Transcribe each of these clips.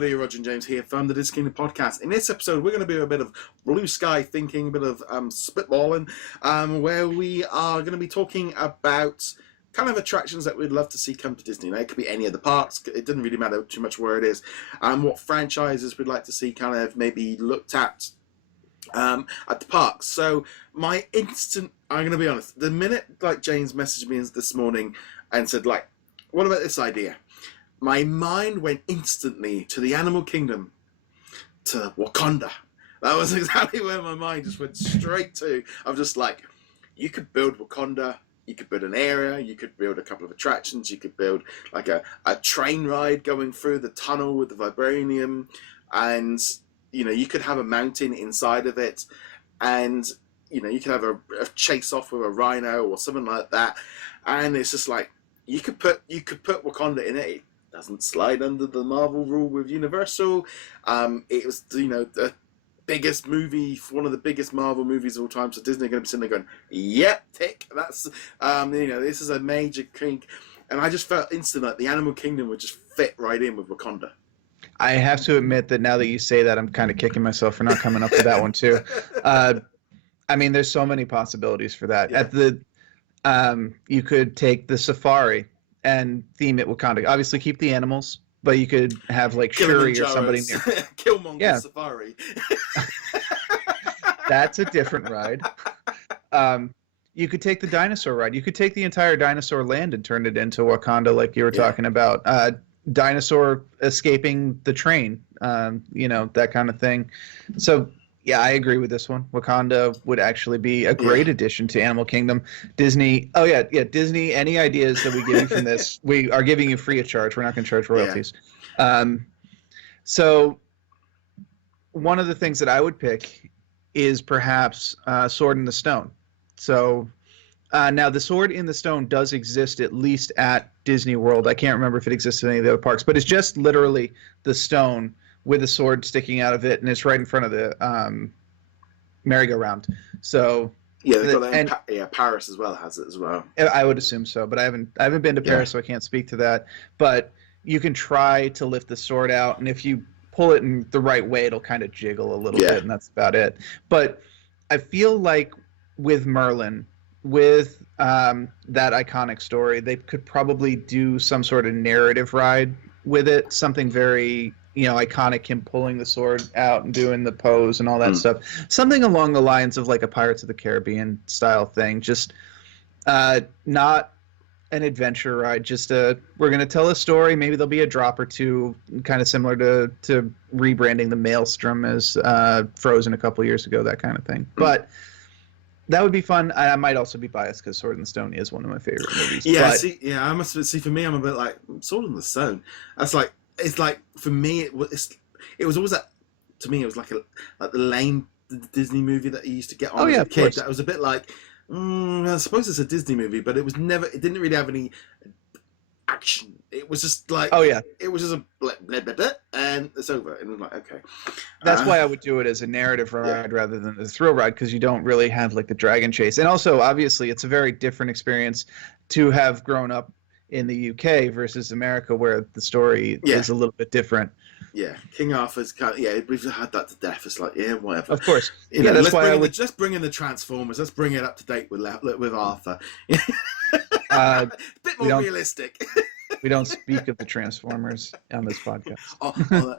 Hey, Roger and James here from the DisKingdom Podcast. In this episode, we're going to do a bit of blue sky thinking, a bit of spitballing, where we are going to be talking about kind of attractions that we'd love to see come to Disneyland. It could be any of the parks. It doesn't really matter too much where it is. What franchises we'd like to see kind of maybe looked at the parks. So I'm going to be honest, the minute like James messaged me this morning and said like, what about this idea? My mind went instantly to the animal kingdom, to Wakanda. That was exactly where my mind just went straight to. I'm just like, you could build Wakanda, you could build an area, you could build a couple of attractions, you could build like a train ride going through the tunnel with the vibranium, and you could have a mountain inside of it, and you could have a chase off with a rhino or something like that. And it's just like you could put Wakanda in it. Doesn't slide under the Marvel rule with Universal. It was, the biggest movie, one of the biggest Marvel movies of all time. So Disney are going to be sitting there going, "Yep, tick. That's, this is a major kink." And I just felt instantly like the Animal Kingdom would just fit right in with Wakanda. I have to admit that now that you say that, I'm kind of kicking myself for not coming up with that one too. There's so many possibilities for that. Yeah. You could take the safari and theme it Wakanda. Obviously, keep the animals, but you could have like Shuri or somebody near. Killmonger Safari. That's a different ride. You could take the dinosaur ride. You could take the entire dinosaur land and turn it into Wakanda, like you were talking about. Dinosaur escaping the train, that kind of thing. So, yeah, I agree with this one. Wakanda would actually be a great addition to Animal Kingdom. Disney, Disney, any ideas that we give you from this, we are giving you free of charge. We're not going to charge royalties. Yeah. So one of the things that I would pick is perhaps Sword in the Stone. So now the Sword in the Stone does exist at least at Disney World. I can't remember if it exists in any of the other parks, but it's just literally the stone with a sword sticking out of it, and it's right in front of the merry-go-round. So Paris as well has it as well. I would assume so, but I haven't been to Paris, so I can't speak to that. But you can try to lift the sword out, and if you pull it in the right way, it'll kind of jiggle a little bit, and that's about it. But I feel like with Merlin, with that iconic story, they could probably do some sort of narrative ride with it, something very iconic, him pulling the sword out and doing the pose and all that stuff. Something along the lines of like a Pirates of the Caribbean style thing. Just not an adventure ride. Just we're going to tell a story. Maybe there'll be a drop or two, kind of similar to rebranding the Maelstrom as Frozen a couple years ago, that kind of thing. But that would be fun. I might also be biased because Sword in the Stone is one of my favorite movies. Yeah, I must see. For me, I'm a bit like Sword in the Stone. That's like. It's like for me, it was always that. To me, it was like the lame Disney movie that you used to get on as a kid. Course. That was a bit like, I suppose it's a Disney movie, but it was never. It didn't really have any action. It was just like, it was just a blah, blah, blah, blah, and it's over. And I'm like, okay. That's why I would do it as a narrative ride rather than a thrill ride, because you don't really have like the dragon chase, and also obviously it's a very different experience to have grown up in the UK versus America, where the story is a little bit different. Yeah, King Arthur's we've had that to death. It's like, whatever. Of course. That's why let's bring in the Transformers. Let's bring it up to date with Arthur. A bit more realistic. We don't speak of the Transformers on this podcast.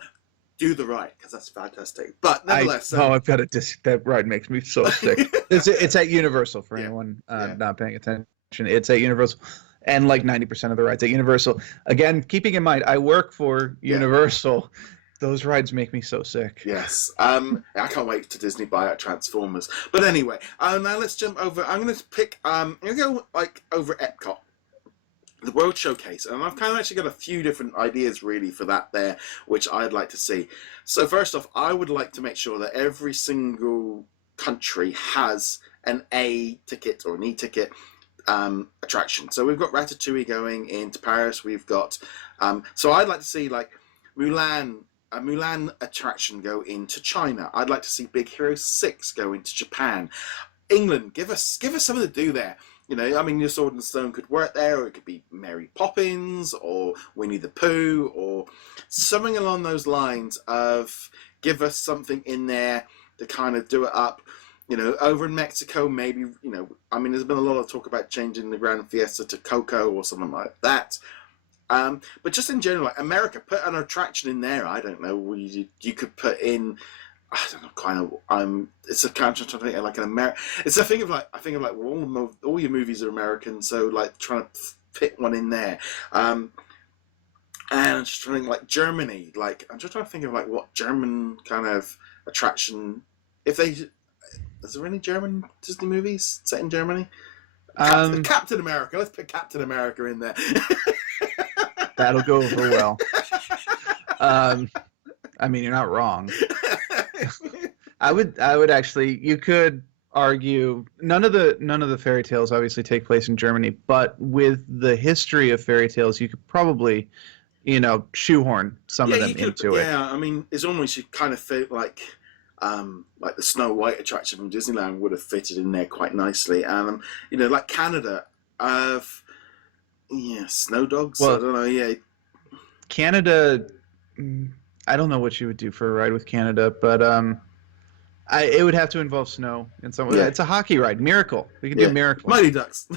Do the ride, because that's fantastic. But nevertheless, I've got that ride makes me so sick. It's at Universal for anyone not paying attention. It's at Universal. And like 90% of the rides at Universal. Again, keeping in mind, I work for Universal. Those rides make me so sick. Yes. I can't wait to Disney buy out Transformers. But anyway, now let's jump over. I'm going to pick, I'm going to go like over Epcot, the World Showcase. And I've kind of actually got a few different ideas really for that there, which I'd like to see. So first off, I would like to make sure that every single country has an A ticket or an E ticket attraction. So we've got Ratatouille going into Paris. We've got so I'd like to see like a Mulan attraction go into China. I'd like to see Big Hero 6 go into Japan. England, give us something to do there. You know, I mean, your Sword and Stone could work there, or it could be Mary Poppins, or Winnie the Pooh, or something along those lines of give us something in there to kind of do it up. You know, over in Mexico, maybe, you know, I mean, there's been a lot of talk about changing the Grand Fiesta to Coco or something like that. But just in general, like America, put an attraction in there. I don't know. You could put in, I don't know, kind of. It's a kind of trying to think like an American. It's a thing of like, I think of like, well, all your movies are American, so like trying to fit one in there. And I'm just trying to think like Germany. Like I'm just trying to think of like what German kind of attraction. Is there any German Disney movies set in Germany? Captain America. Let's put Captain America in there. That'll go over well. I mean, you're not wrong. I would actually. You could argue none of the fairy tales obviously take place in Germany, but with the history of fairy tales, you could probably, you know, shoehorn some of them into it. Yeah, I mean, it's almost you kind of feel like the Snow White attraction from Disneyland would have fitted in there quite nicely, and you know, like Canada, snow dogs. Well, I don't know. Yeah, Canada. I don't know what you would do for a ride with Canada, but it would have to involve snow in some way. Yeah. It's a hockey ride. Miracle. We can do Miracle. Mighty Ducks.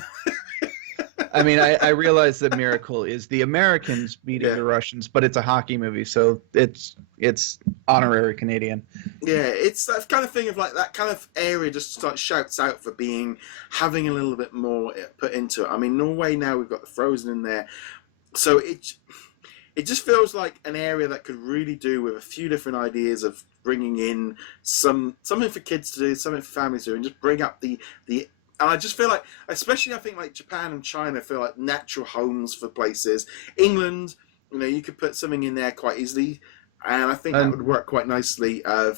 I mean, I realize that Miracle is the Americans beating the Russians, but it's a hockey movie, so it's honorary Canadian. Yeah, it's that kind of thing of like that kind of area just like shouts out for having a little bit more put into it. I mean, Norway now we've got the Frozen in there, so it just feels like an area that could really do with a few different ideas of bringing in something for kids to do, something for families to do, and just bring up the. And I just feel like, especially I think like Japan and China feel like natural homes for places. England, you know, you could put something in there quite easily, and I think that would work quite nicely. I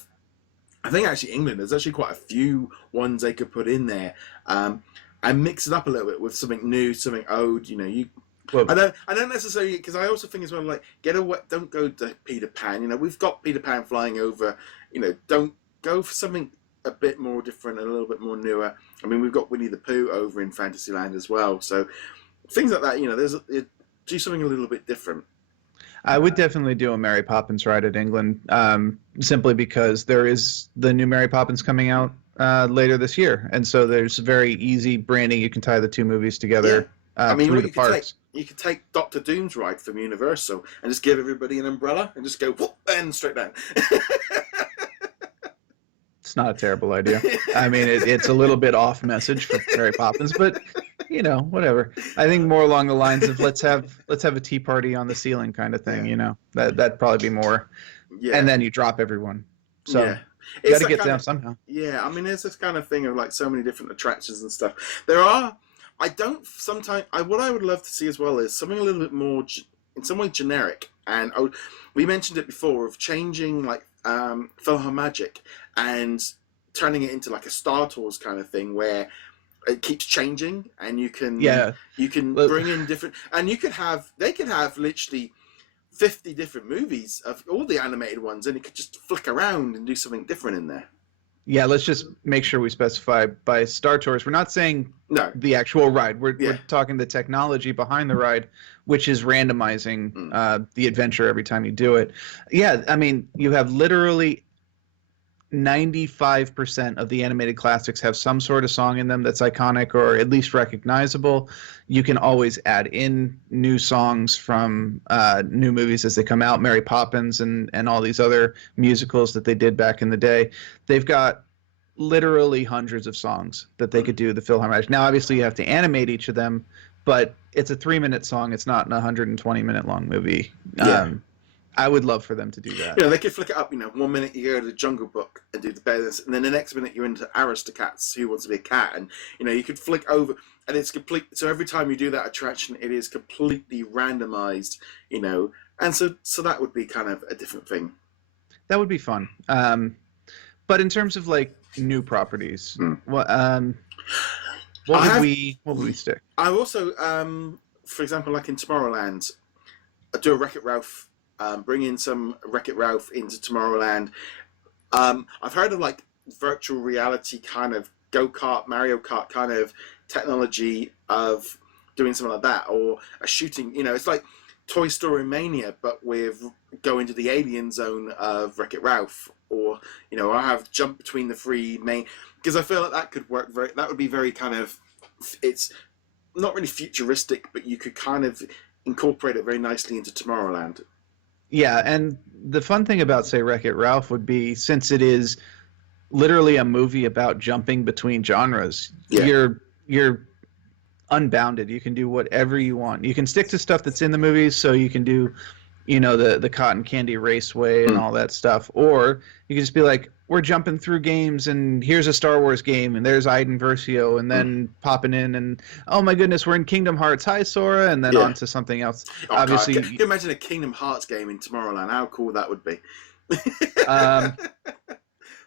think actually England, there's actually quite a few ones they could put in there, and mix it up a little bit with something new, something old. You know, I don't necessarily, because I also think as well, like, don't go to Peter Pan. You know, we've got Peter Pan flying over. You know, don't go for something a bit more different, and a little bit more newer. I mean, we've got Winnie the Pooh over in Fantasyland as well. So things like that, you know, do something a little bit different. I would definitely do a Mary Poppins ride at England, simply because there is the new Mary Poppins coming out later this year, and so there's very easy branding. You can tie the two movies together. Yeah. Through the parks. You could take Doctor Doom's ride from Universal and just give everybody an umbrella and just go whoop and straight down. It's not a terrible idea. I mean, it's a little bit off message for Mary Poppins, but you know, whatever. I think more along the lines of let's have a tea party on the ceiling kind of thing. You know, that'd probably be more. Yeah. And then you drop everyone. So you got to get down somehow. Yeah, I mean, there's this kind of thing of like so many different attractions and stuff. There are. What I would love to see as well is something a little bit more, in some way, generic. And we mentioned it before of changing like PhilharMagic and turning it into like a Star Tours kind of thing where it keeps changing, and you can bring in different, and they could have literally 50 different movies of all the animated ones, and it could just flick around and do something different in there. Yeah, let's just make sure we specify by Star Tours. We're not saying the actual ride. We're talking the technology behind the ride, which is randomizing the adventure every time you do it. Yeah, I mean, you have literally 95% of the animated classics have some sort of song in them that's iconic or at least recognizable. You can always add in new songs from new movies as they come out, Mary Poppins and all these other musicals that they did back in the day. They've got literally hundreds of songs that they could do the PhilharMagic. Now, obviously, you have to animate each of them, but it's a 3-minute song. It's not an 120-minute long movie. Yeah. I would love for them to do that. You know, they could flick it up. You know, 1 minute you go to the Jungle Book and do the bears, and then the next minute you're into Aristocats, Who Wants to Be a Cat, and you know you could flick over, and it's complete. So every time you do that attraction, it is completely randomized. You know, and so that would be kind of a different thing. That would be fun. But in terms of like new properties, what would we stick? I also, for example, like in Tomorrowland, I do a Wreck-It Ralph. Bring in some Wreck-It Ralph into Tomorrowland. I've heard of like virtual reality kind of go-kart, Mario Kart kind of technology of doing something like that, or a shooting. It's like Toy Story Mania, but with going to the alien zone of Wreck-It Ralph, or I have jump between the three main, because I feel like that could work that would be very kind of, it's not really futuristic, but you could kind of incorporate it very nicely into Tomorrowland. Yeah, and the fun thing about, say, Wreck-It Ralph would be, since it is literally a movie about jumping between genres, you're unbounded. You can do whatever you want. You can stick to stuff that's in the movies, so you can do, the Cotton Candy Raceway and all that stuff, or you can just be like, we're jumping through games, and here's a Star Wars game, and there's Iden Versio, and then popping in, and oh my goodness, we're in Kingdom Hearts. Hi, Sora, and then on to something else. Oh, Obviously, God. Can you imagine a Kingdom Hearts game in Tomorrowland? How cool that would be!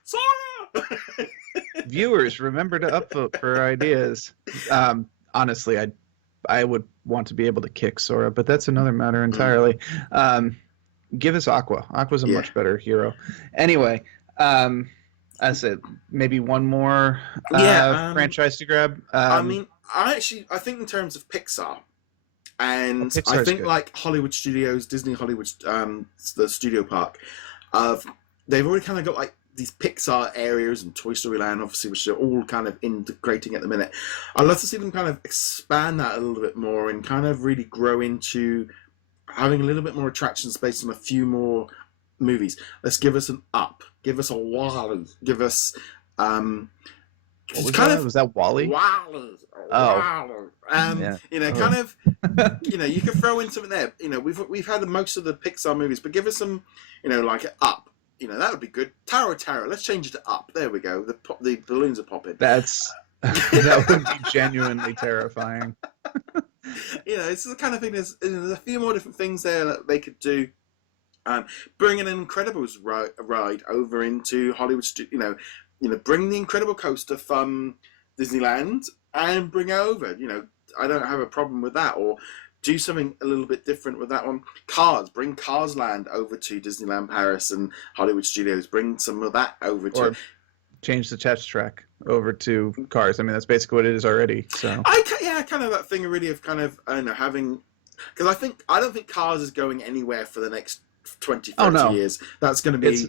Sora! Viewers, remember to upvote for ideas. Honestly, I would want to be able to kick Sora, but that's another matter entirely. Give us Aqua. Aqua's a much better hero. Anyway, I said maybe one more franchise to grab. I think in terms of Pixar, and I think good. Like Hollywood Studios, Disney Hollywood, the studio park, they've already kind of got like these Pixar areas and Toy Story Land, obviously, which they're all kind of integrating at the minute. I'd love to see them kind of expand that a little bit more and kind of really grow into having a little bit more attractions based on a few more movies. Let's give us an Up, give us a Wall-E, give us what was that Wall-E? Wall-E. Oh. Kind of, you can throw in something there. We've had most of the Pixar movies, but give us some, like Up. That would be good. Tower of Terror. Let's change it to Up. There we go. The balloons are popping. That would be genuinely terrifying. It's the kind of thing. There's a few more different things there that they could do. Bring an Incredibles ride over into Hollywood. Bring the Incredible Coaster from Disneyland and bring it over. I don't have a problem with that. Or do something a little bit different with that one. Cars. Bring Cars Land over to Disneyland Paris and Hollywood Studios. Bring some of that over to. Or change the test track over to Cars. I mean, that's basically what it is already. So kind of that thing really of kind of having, because I don't think Cars is going anywhere for the next 20, 30 years. That's going to be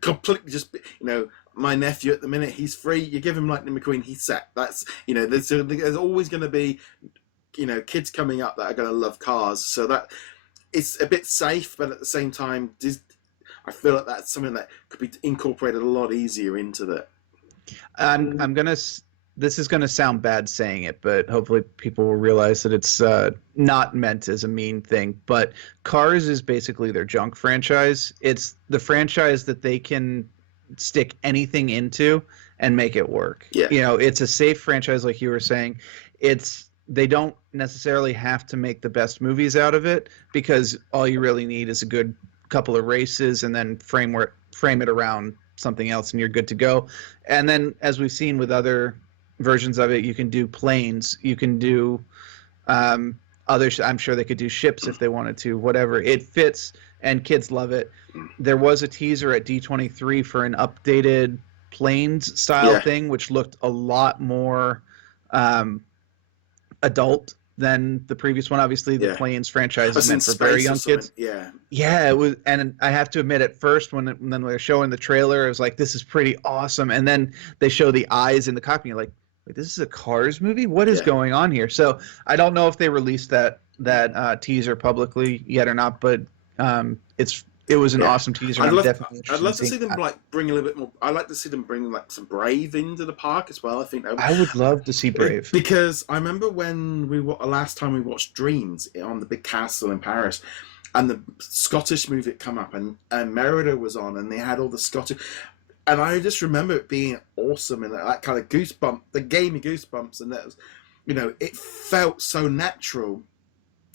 completely just my nephew at the minute, he's free. You give him Lightning McQueen, he's set. That's there's always going to be kids coming up that are going to love Cars. So that it's a bit safe, but at the same time, I feel like that's something that could be incorporated a lot easier into that. This is gonna sound bad saying it, but hopefully people will realize that it's not meant as a mean thing. But Cars is basically their junk franchise. It's the franchise that they can stick anything into and make it work. Yeah. It's a safe franchise, like you were saying. They don't necessarily have to make the best movies out of it, because all you really need is a good couple of races and then frame it around something else and you're good to go. And then, as we've seen with other versions of it, you can do planes, you can do I'm sure they could do ships if they wanted to, whatever. It fits and kids love it. There was a teaser at D23 for an updated planes style thing, which looked a lot more adult than the previous one. Obviously, the Planes franchise is meant for very young kids. Yeah, it was. And I have to admit, at first, when they were showing the trailer, it was like, this is pretty awesome. And then they show the eyes in the cockpit, and you're like, wait, this is a Cars movie? What is going on here? So I don't know if they released that teaser publicly yet or not, but it was an awesome teaser. I'd love to see them bring a little bit more. I'd like to see them bring some Brave into the park as well. I think I would love to see Brave, because I remember when last time we watched Dreams on the big castle in Paris, and the Scottish movie had come up, and Merida was on, and they had all the Scottish, and I just remember it being awesome, and that kind of goosebump. They gave me goosebumps, and that was, it felt so natural.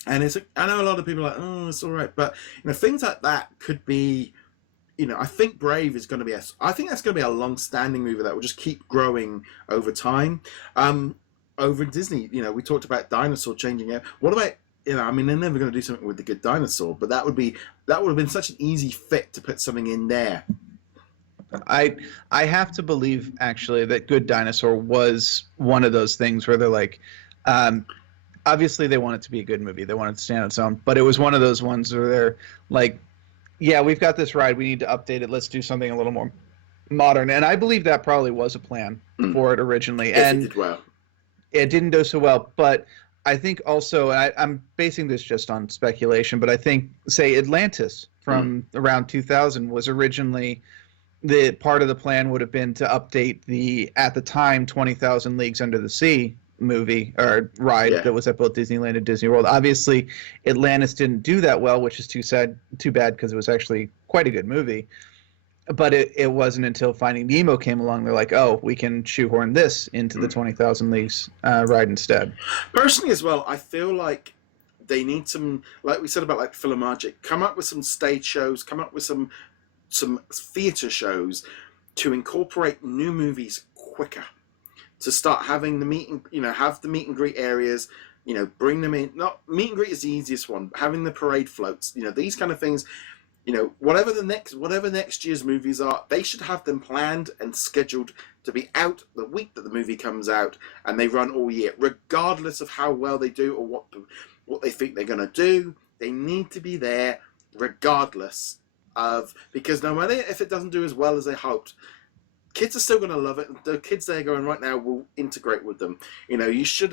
And I know a lot of people are like, oh, it's all right, but things like that could be, I think Brave is going to be I think that's going to be a long-standing movie that will just keep growing over time. Over in Disney, we talked about Dinosaur changing it. What about, they're never going to do something with the Good Dinosaur, but that would have been such an easy fit to put something in there. I have to believe actually that Good Dinosaur was one of those things where they're like, obviously they want it to be a good movie, they want it to stand on its own, but it was one of those ones where they're like, yeah, we've got this ride, we need to update it, let's do something a little more modern. And I believe that probably was a plan for it originally. And it did well. It didn't do so well, but I think also, I'm basing this just on speculation, but I think, say, Atlantis from around 2000 was originally, the part of the plan would have been to update the, at the time, 20,000 Leagues Under the Sea movie or ride that was at both Disneyland and Disney World. Obviously, Atlantis didn't do that well, which is too bad, because it was actually quite a good movie. But it wasn't until Finding Nemo came along, they're like, oh, we can shoehorn this into the 20,000 Leagues ride instead. Personally as well, I feel like they need some, like we said about like Philharmagic, come up with some stage shows, come up with some theatre shows to incorporate new movies quicker. To start having the have the meet and greet areas, bring them in. Not meet and greet is the easiest one, but having the parade floats, these kind of things. Whatever next year's movies are, they should have them planned and scheduled to be out the week that the movie comes out, and they run all year, regardless of how well they do or what they think they're going to do. They need to be there regardless of, because no matter if it doesn't do as well as they hoped, kids are still going to love it. The kids they're going right now will integrate with them. They should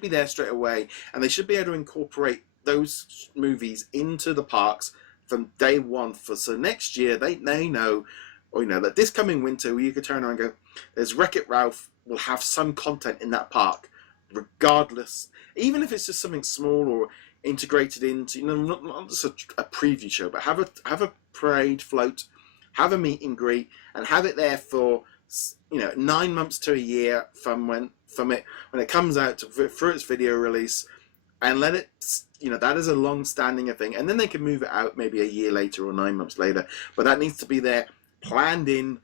be there straight away, and they should be able to incorporate those movies into the parks from day one. So next year they know, that this coming winter you could turn around and go, there's Wreck-It Ralph will have some content in that park, regardless, even if it's just something small or integrated into, not just a preview show, but have a parade float, have a meet and greet, and have it there for 9 months to a year from when it comes out for its video release, and let it, that is a long-standing thing, and then they can move it out maybe a year later or 9 months later, but that needs to be there, planned in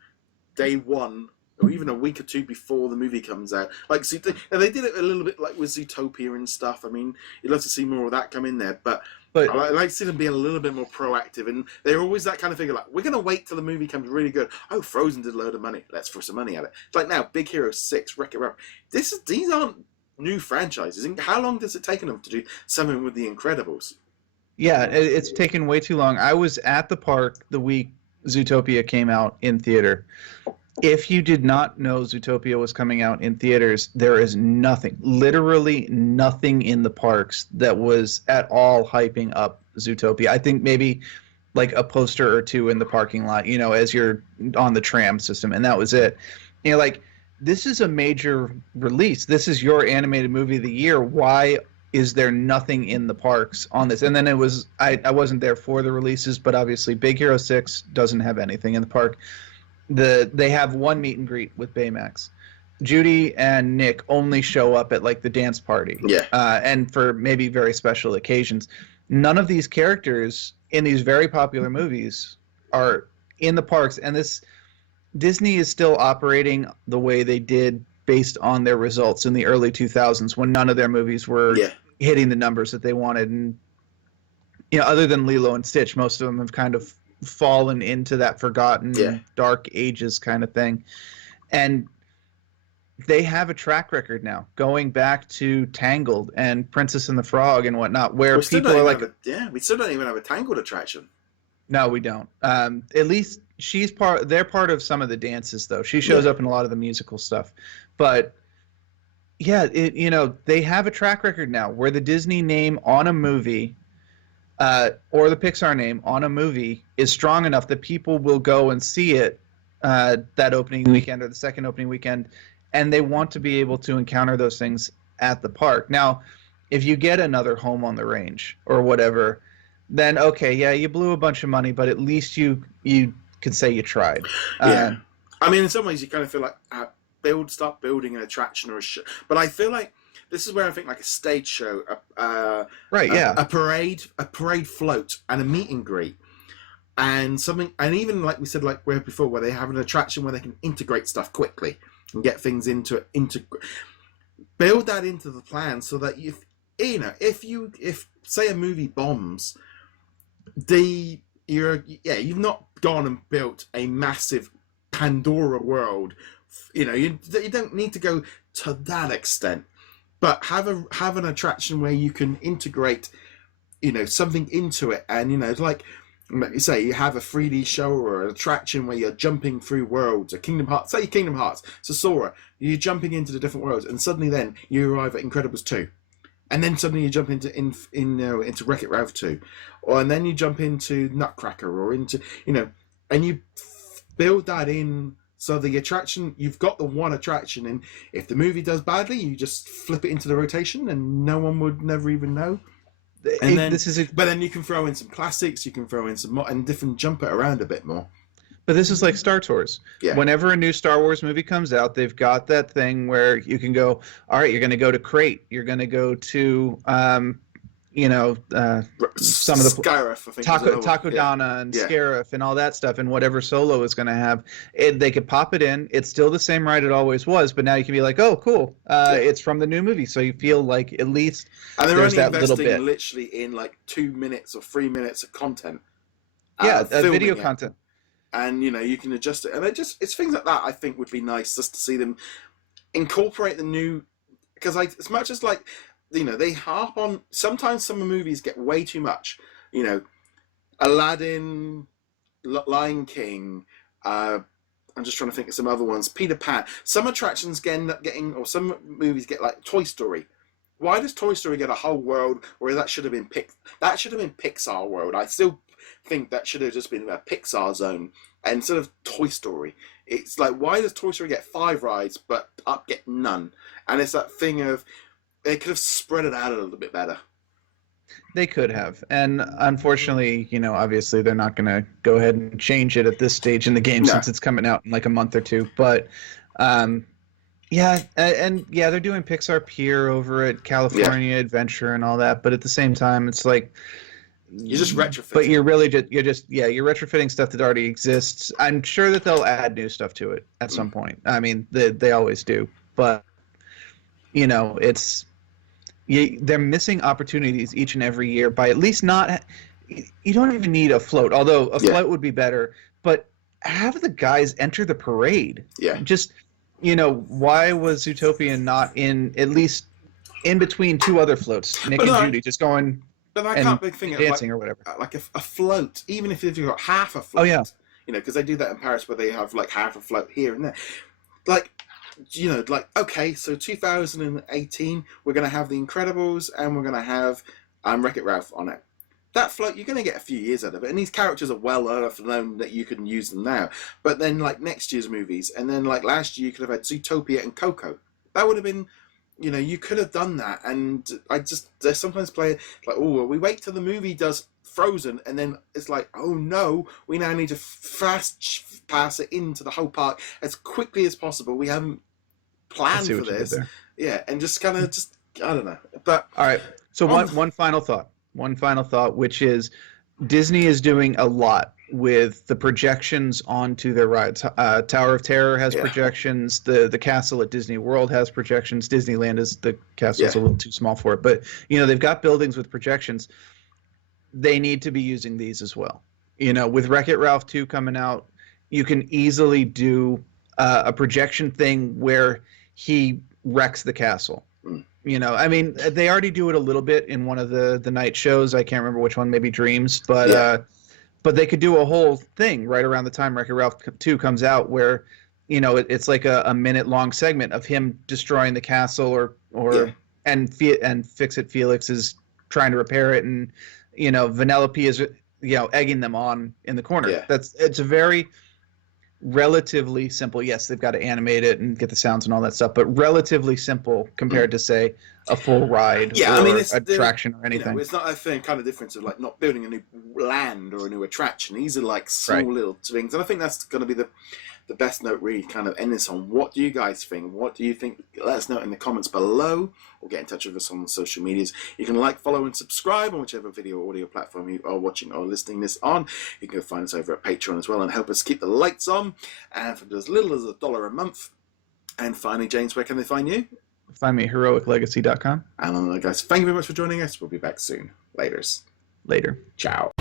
day one, or even a week or two before the movie comes out. Like, see, they did it a little bit like with Zootopia and stuff. I mean, you'd love to see more of that come in there, but I like to see them being a little bit more proactive, and they're always that kind of thing, like, we're going to wait till the movie comes really good. Oh, Frozen did a load of money, let's throw some money at it. It's like now, Big Hero 6, Wreck-It Ralph. These aren't new franchises. And how long does it take them to do something with The Incredibles? Yeah, it's taken way too long. I was at the park the week Zootopia came out in theater. If you did not know Zootopia was coming out in theaters, there is nothing, literally nothing in the parks that was at all hyping up Zootopia. I think maybe like a poster or two in the parking lot, as you're on the tram system, and that was it. This is a major release. This is your animated movie of the year. Why is there nothing in the parks on this? And then it was, I wasn't there for the releases, but obviously Big Hero 6 doesn't have anything in the park. They have one meet and greet with Baymax. Judy and Nick only show up at like the dance party. Yeah. And for maybe very special occasions. None of these characters in these very popular movies are in the parks, and Disney is still operating the way they did based on their results in the early 2000s, when none of their movies were hitting the numbers that they wanted. And, other than Lilo and Stitch, most of them have kind of fallen into that forgotten dark ages kind of thing. And they have a track record now, going back to Tangled and Princess and the Frog and whatnot, where people are like... we still don't even have a Tangled attraction. No, we don't. At least they're part of some of the dances, though. She shows up in a lot of the musical stuff. But yeah, they have a track record now where the Disney name on a movie, or the Pixar name on a movie, is strong enough that people will go and see it that opening weekend or the second opening weekend, and they want to be able to encounter those things at the park. Now, if you get another Home on the Range or whatever, then okay, yeah, you blew a bunch of money, but at least you can say you tried. Yeah. I mean, in some ways, you kind of feel like start building an attraction or a show. But I feel like this is where I think like a stage show, a parade float, and a meet and greet, and something, and even like we said, like where before, where they have an attraction where they can integrate stuff quickly and get things into it. Build that into the plan so that if say a movie bombs, the you've not gone and built a massive Pandora world. You know, you don't need to go to that extent, but have an attraction where you can integrate, you know, something into it, and you know, it's like you say, you have a 3D show or an attraction where you're jumping through worlds. A Kingdom Hearts, say Kingdom Hearts, so Sora, you're jumping into the different worlds, and suddenly then you arrive at Incredibles 2. And then suddenly you jump into Wreck-It Ralph 2, and then you jump into Nutcracker, or into, you know, and you build that in. So the attraction, you've got the one attraction, and if the movie does badly, you just flip it into the rotation, and no one would never even know. And but then you can throw in some classics, you can throw in some and different, jump it around a bit more. But this is like Star Tours. Yeah. Whenever a new Star Wars movie comes out, they've got that thing where you can go, all right, you're going to go to Crate, you're going to go to, you know, some of the Scarif, I think, Takodana and Scarif and all that stuff, and whatever Solo is going to have. They could pop it in. It's still the same ride it always was, but now you can be like, oh, cool. It's from the new movie, so you feel like at least and they're there's only that little bit. Literally in like 2 minutes or 3 minutes of content. Video content. And you know, you can adjust it, and it's things like that I think would be nice just to see them incorporate the new, because as much as like, you know, they harp on, sometimes some movies get way too much, you know, Aladdin, Lion King, I'm just trying to think of some other ones, Peter Pan. Some attractions end up getting, or some movies get, like Toy Story. Why does Toy Story get a whole world where that should have been Pixar world? I still think that should have just been a Pixar zone instead of Toy Story. It's like, why does Toy Story get 5 rides but Up get none? And it's that thing of, they could have spread it out a little bit better. They could have, and unfortunately, you know, obviously they're not going to go ahead and change it at this stage in the game since it's coming out in like a month or two. But they're doing Pixar Pier over at California Adventure and all that. But at the same time, it's like, you're just retrofitting. But you're retrofitting stuff that already exists. I'm sure that they'll add new stuff to it at some point. I mean, they always do. But you know, they're missing opportunities each and every year by at least not. You don't even need a float, although a float would be better. But have the guys enter the parade. Yeah. Just, you know, why was Zootopia not in at least in between 2 other floats? Nick and Judy just going. But I can't think of dancing or whatever. Like a float, even if you've got half a float. Oh yeah. You know, because they do that in Paris where they have like half a float here and there. Like, you know, like, okay, so 2018, we're going to have The Incredibles and we're going to have Wreck-It Ralph on it. That float, you're going to get a few years out of it. And these characters are well enough known that you can use them now. But then, like, next year's movies, and then, like, last year, you could have had Zootopia and Coco. That would have been, you know, you could have done that. And they sometimes play it like, oh, well, we wait till the movie does Frozen, and then it's like, oh no, we now need to fast pass it into the whole park as quickly as possible. We haven't planned for this. And just kind of I don't know. But all right, so one final thought, which is Disney is doing a lot with the projections onto their rides. Tower of Terror has projections. The castle at Disney World has projections. Disneyland the castle's a little too small for it, but you know, they've got buildings with projections. They need to be using these as well. You know, with Wreck-It Ralph 2 coming out, you can easily do a projection thing where he wrecks the castle. You know, I mean, they already do it a little bit in one of the night shows. I can't remember which one, maybe Dreams, but they could do a whole thing right around the time Wreck-It Ralph 2 comes out where, you know, it's like a minute-long segment of him destroying the castle and Fix-It Felix is trying to repair it, and you know, Vanellope is, you know, egging them on in the corner. Yeah. It's a very relatively simple. Yes, they've got to animate it and get the sounds and all that stuff, but relatively simple compared to, say, a full ride or attraction or anything. You know, it's not a thing, kind of difference of like not building a new land or a new attraction. These are like small little things, and I think that's going to be the best note really kind of end this on. What do you guys think? What do you think? Let us know in the comments below, or get in touch with us on social medias. You can like, follow, and subscribe on whichever video or audio platform you are watching or listening this on. You can go find us over at Patreon as well and help us keep the lights on, and for as little as $1 a month. And finally, James, where can they find you? Find me at heroiclegacy.com. And guys, thank you very much for joining us. We'll be back soon. Later. Ciao.